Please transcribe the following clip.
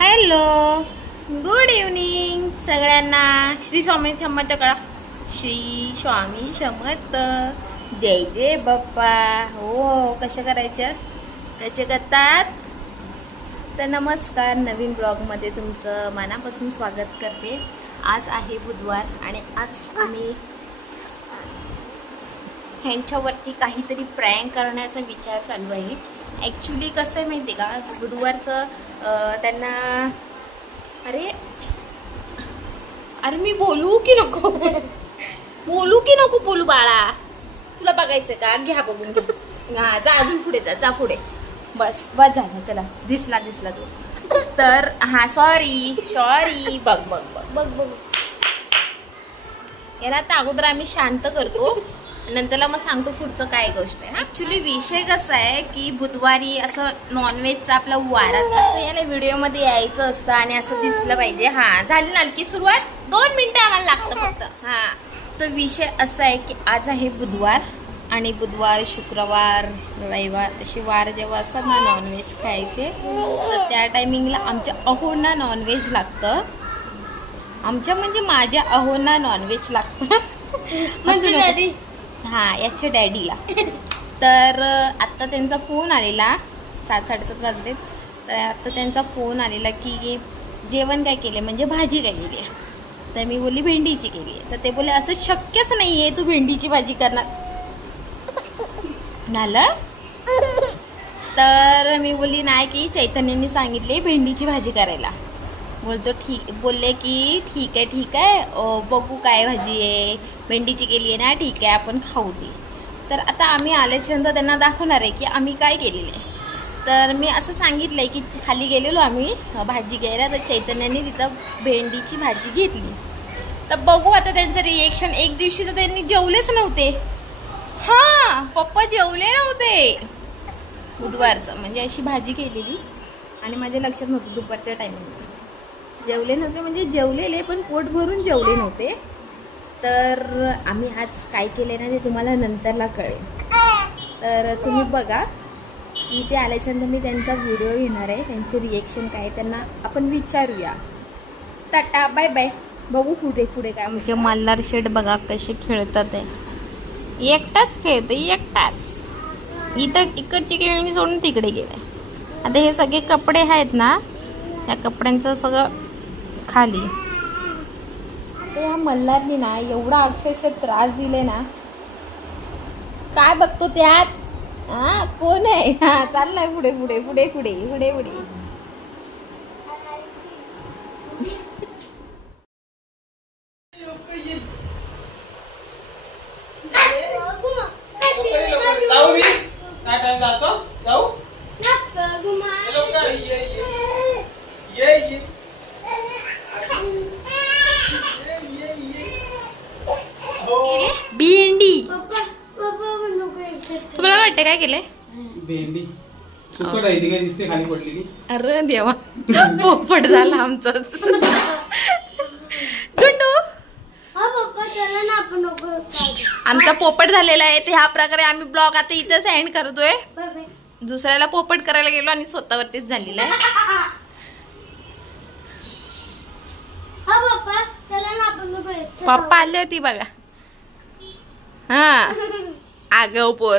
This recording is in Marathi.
हॅलो, गुड इव्हनिंग सगळ्यांना. श्री स्वामी समर्थ करा. श्री स्वामी समर्थ. जय जय बाप्पा. हो, कशा करायच्या, कसे करतात. तर नमस्कार, नवीन ब्लॉगमध्ये तुमचं मनापासून स्वागत करते. आज आहे बुधवार आणि आज आम्ही ह्यांच्यावरती काहीतरी प्रँक करण्याचा विचार चालू आहे. ॲक्च्युली कसं आहे माहिती का, बुधवारचं त्यांना अरे मी बोलू की नको बोलू बाळा, तुला बघायचं का? घ्या बघून घे. हा, जा अजून पुढे, जा पुढे. बस झालं. चला, दिसला तू. तर हा, सॉरी. बघ याला आता अगोदर आम्ही शांत करतो, नंतरला मग सांगतो पुढचं काय गोष्ट आहे. ऍक्च्युली विषय कसा आहे की बुधवारी असं नॉनव्हेजचा आपला वाराचा असं याला व्हिडिओमध्ये यायचं असतं आणि असं दिसलं पाहिजे. हा, झाली नालकी सुरुवात. 2 मिनिटं आम्हाला लागतं फक्त. हा, तर विषय असा आहे की आज आहे बुधवार आणि बुधवार, शुक्रवार, रविवार असे वार जेव्हा असतात ना नॉनव्हेज खायचे, तर त्या टायमिंगला आमच्या अहोंना नॉनव्हेज लागतं. आमच्या म्हणजे माझ्या अहोंना नॉनव्हेज लागतं. म्हणजे हा, याच्या डॅडीला. तर आत्ता त्यांचा फोन आलेला, 7-7:30 वाजले. तर आत्ता त्यांचा फोन आलेला की जेवण काय केले, म्हणजे भाजी काय केली. तर मी बोलली भेंडीची केली आहे. तर ते बोले असं शक्यच नाही आहे, तू भेंडीची भाजी करणार झालं. तर मी बोलली नाही की चैतन्यांनी सांगितले भेंडीची भाजी करायला. बोलले की ठीक आहे, बघू काय भाजी आहे, भेंडीची केली आहे ना, ठीक आहे आपण खाऊ ती. तर आता आम्ही आल्याच्यानंतर त्यांना दाखवणार आहे की आम्ही काय केलेलं आहे. तर मी असं सांगितलंय की खाली गेलेलो आम्ही भाजी घ्यायला, तर चैतन्याने तिथं भेंडीची भाजी घेतली. तर बघू आता त्यांचं रिएक्शन. एक दिवशी तर त्यांनी जेवलेच नव्हते. हा, पप्पा जेवले नव्हते बुधवारचं, म्हणजे अशी भाजी केलेली आणि माझ्या लक्षात नव्हतं. दुपारच्या टायमिंगला जेवले नव्हते, म्हणजे जेवलेले पण पोट भरून जेवले नव्हते. तर आम्ही आज काय केले ना ते तुम्हाला नंतरला कळेल. तर तुम्ही बघा की ते आल्याच्यानंतर मी त्यांचा व्हिडिओ घेणार आहे. त्यांचे रिएक्शन काय त्यांना आपण विचारूया. Tata, bye bye. बघू पुढे काय. म्हणजे मल्हार शेठ बघा कसे खेळतात आहे. एकटाच खेळतो, एकटाच. इथं इकडची खेळणी सोडून तिकडे गेले. आता हे सगळे कपडे आहेत ना, या कपड्यांचं सगळं खाली. तर या मल्हारनी ना एवढा अक्षरशः त्रास दिले ना. काय बघतो त्यात? हा, कोण आहे? हा, चाललाय पुढे. भेंडी. तुम्हाला वाटतं काय केलंय? भेंडी सुकट आहे ती, काय दिसते खाली पडलेली. अरे देवा, पोपट झाला आमचाच. आमचा पोपट झालेला आहे. तर ह्या प्रकारे आम्ही ब्लॉग आता इथं सेंड करतोय. दुसऱ्याला पोपट करायला गेलो आणि स्वतःवरतीच झालेला आहे. पप्पा आले होती बघा. हा, आगाऊ पोर.